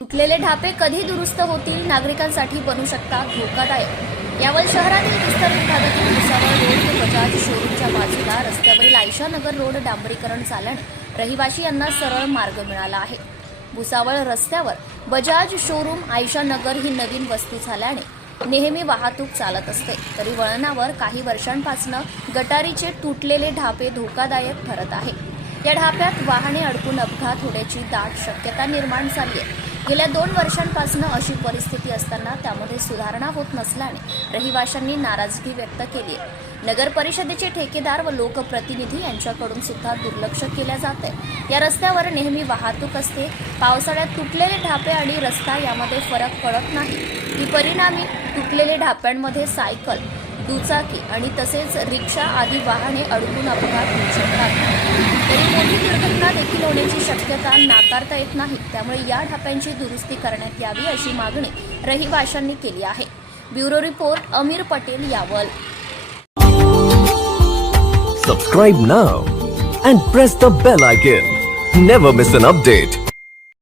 तुटलेले ढापे कधी दुरुस्त होतील नागरिकांसाठी बनू शकतात धोकादायक? यावर शहरातील विस्तारित भागातील भुसावळ रोड ते बजाज शोरूमच्या बाजूला रस्त्यावरील आयशा नगर रोड डांबरीकरण झाल्याने रहिवाशी यांना सरळ मार्ग मिळाला आहे. भुसावळ रस्त्यावर बजाज शोरूम आयशा नगर ही नवीन वस्ती झाल्याने नेहमी वाहतूक चालत असते. तरी वळणावर काही वर्षांपासून गटारीचे तुटलेले ढापे धोकादायक ठरत आहे. या ढाप्यात वाहने अडकून अपघात होण्याची दाट शक्यता निर्माण झाली आहे. गेल्या दोन वर्षांपासून अशी परिस्थिती असताना त्यामध्ये सुधारणा होत नसल्याने रहिवाशांनी नाराजगी व्यक्त केली आहे. नगर परिषदेचे ठेकेदार व लोकप्रतिनिधी यांच्याकडून सुद्धा दुर्लक्ष केल्या जाते या रस्त्यावर नेहमी वाहतूक असते. पावसाळ्यात तुटलेले ढापे आणि रस्ता यामध्ये फरक पडत नाही. ही परिणामी तुटलेले ढाप्यांमध्ये सायकल दुचाकी आणि तसेच रिक्षा आदी वाहने अडकून अपघात होऊ शकतात. पुन्हा देखील होण्याची शक्यता नाकारता येत नाही त्यामुळे या ढाप्यांची दुरुस्ती करण्यात यावी अशी मागणी रहिवाशांनी केली आहे. Bureau report Amir Patel Yawal. Subscribe now and press the bell icon never miss an update